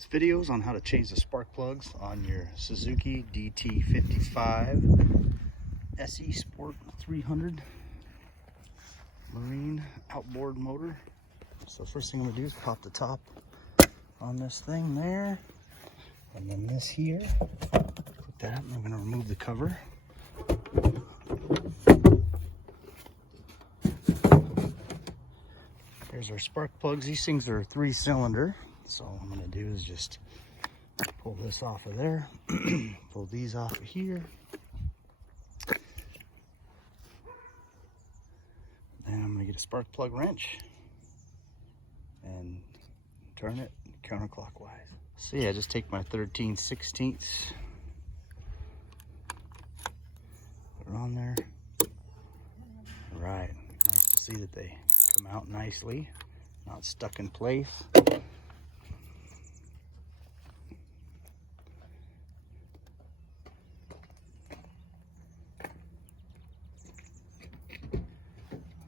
This video is on how to change the spark plugs on your Suzuki DT55 SE Sport 300 Marine outboard motor. So first thing I'm gonna do is pop the top on this thing there, and then this here. Put that up, and I'm gonna remove the cover. There's our spark plugs. These things are 3-cylinder. So all I'm gonna do is just pull this off of there, pull these off of here. Then I'm gonna get a spark plug wrench and turn it counterclockwise. So yeah, just take my 13/16, put it on there. All right, nice to see that they come out nicely, not stuck in place.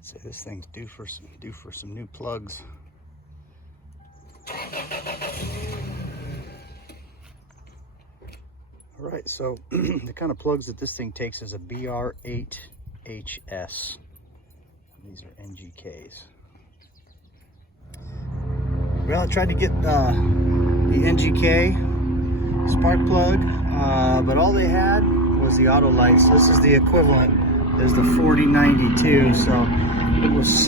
Say this thing's due for some new plugs. All right, so the kind of plugs that this thing takes is a BR8HS. These are NGKs. Well, I tried to get the NGK spark plug, but all they had was the auto lights. This is the equivalent. There's the 4092, so it was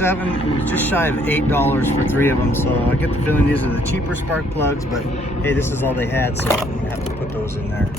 just shy of $8 for 3 of them. So I get the feeling these are the cheaper spark plugs, but hey, this is all they had, so I'm gonna have to put those in there.